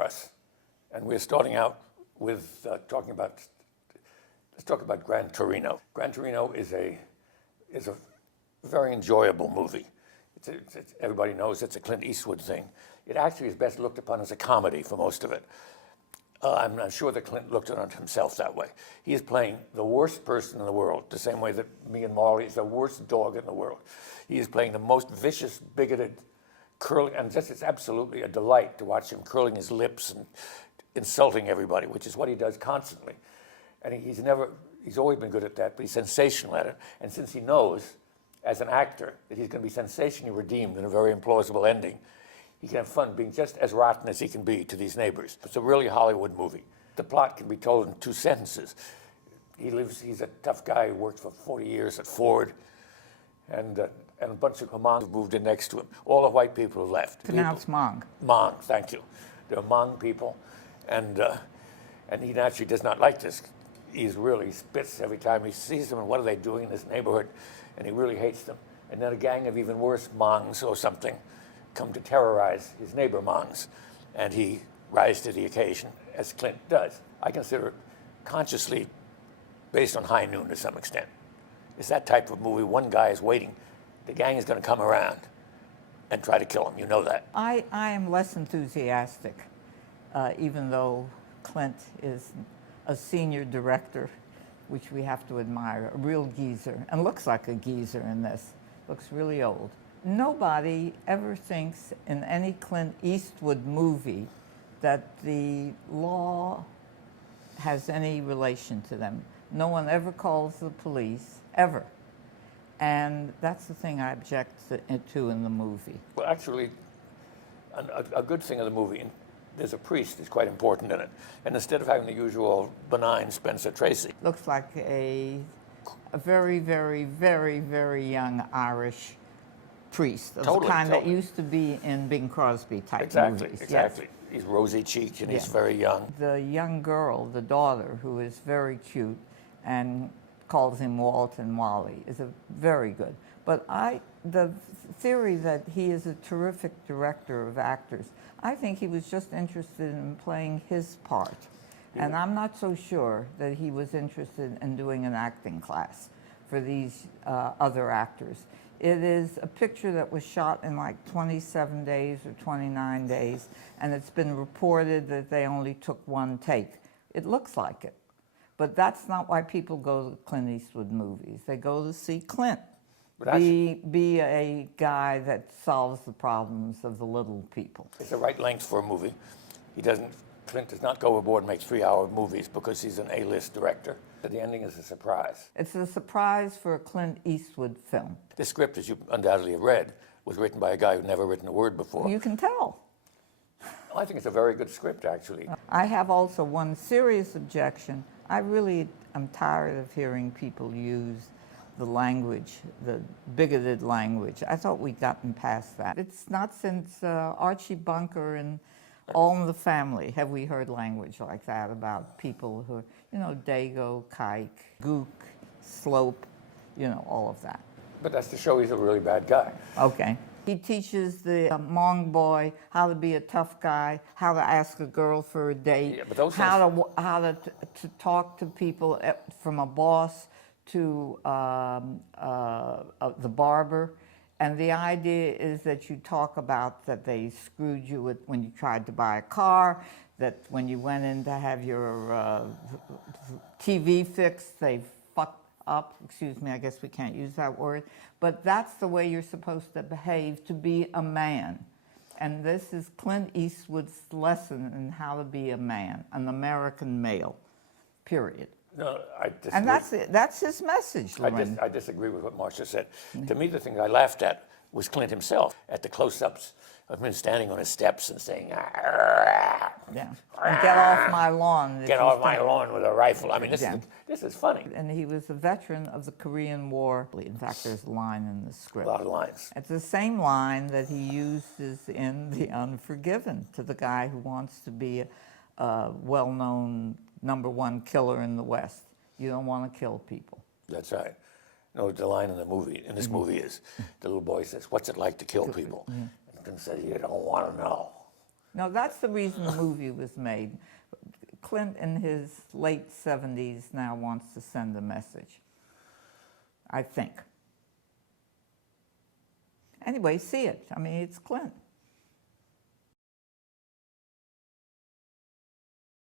for us. And we're starting out with let's talk about Gran Torino. Gran Torino is a very enjoyable movie. Everybody knows it's a Clint Eastwood thing. It actually is best looked upon as a comedy for most of it. I'm not sure that Clint looked at himself that way. He is playing the worst person in the world, the same way that me and Marley is the worst dog in the world. He is playing the most vicious, bigoted, curling, and it's absolutely a delight to watch him curling his lips and insulting everybody, which is what he does constantly. And he's always been good at that, but he's sensational at it. And since he knows, as an actor, that he's going to be sensationally redeemed in a very implausible ending, he can have fun being just as rotten as he can be to these neighbors. It's a really Hollywood movie. The plot can be told in 2 sentences. He's a tough guy who worked for 40 years at Ford, and a bunch of Hmongs moved in next to him. All the white people have left. Pronounced Hmong. Hmong, thank you. They're Hmong people, and he naturally does not like this. He spits every time he sees them, and what are they doing in this neighborhood? And he really hates them. And then a gang of even worse Hmongs or something come to terrorize his neighbor Hmongs, and he rises to the occasion, as Clint does. I consider it consciously based on High Noon to some extent. It's that type of movie. One guy is waiting. The gang is going to come around and try to kill him. You know that. I am less enthusiastic, even though Clint is a senior director, which we have to admire, a real geezer, and looks like a geezer in this. Looks really old. Nobody ever thinks in any Clint Eastwood movie that the law has any relation to them. No one ever calls the police, ever. And that's the thing I object to in the movie. Well, actually, a good thing of the movie, there's a priest who's quite important in it. And instead of having the usual benign Spencer Tracy. Looks like a very, very, very, very young Irish priest, of the kind that used to be in Bing Crosby type movies. Exactly. Yes. He's rosy-cheeked and he's very young. The young girl, the daughter, who is very cute and calls him Walt and Wally, is very good. But the theory that he is a terrific director of actors, I think he was just interested in playing his part. And I'm not so sure that he was interested in doing an acting class for these other actors. It is a picture that was shot in like 27 days or 29 days, and it's been reported that they only took 1 take. It looks like it. But that's not why people go to Clint Eastwood movies. They go to see Clint be a guy that solves the problems of the little people. It's the right length for a movie. Clint does not go aboard and make 3-hour movies because he's an A-list director. The ending is a surprise. It's a surprise for a Clint Eastwood film. The script, as you undoubtedly have read, was written by a guy who'd never written a word before. You can tell. I think it's a very good script, actually. I have also one serious objection. I really am tired of hearing people use the language, the bigoted language. I thought we'd gotten past that. It's not since Archie Bunker and All in the Family have we heard language like that about people who, Dago, Kike, Gook, Slope, all of that. But that's to show he's a really bad guy. Okay. He teaches the Hmong boy how to be a tough guy, how to ask a girl for a date, how to talk to people, from a boss to the barber. And the idea is that you talk about that they screwed you when you tried to buy a car, that when you went in to have your TV fixed, they fucked up. Excuse me, I guess we can't use that word. But that's the way you're supposed to behave to be a man. And this is Clint Eastwood's lesson in how to be a man, an American male, period. No, I disagree. And that's his message, Loren. I disagree with what Marcia said. To me, the thing I laughed at was Clint himself, at the close-ups of him standing on his steps and saying, "Argh, yeah. Get off my lawn." Get off my lawn with a rifle. I mean, this is funny. And he was a veteran of the Korean War. In fact, there's a line in the script. A lot of lines. It's the same line that he uses in The Unforgiven to the guy who wants to be a well-known #1 killer in the West. You don't want to kill people. That's right. No, the line in this movie is, the little boy says, "What's it like to kill people?" And Clint says, "You don't want to know." No, that's the reason the movie was made. Clint, in his late 70s, now wants to send a message, I think. Anyway, see it. I mean, it's Clint.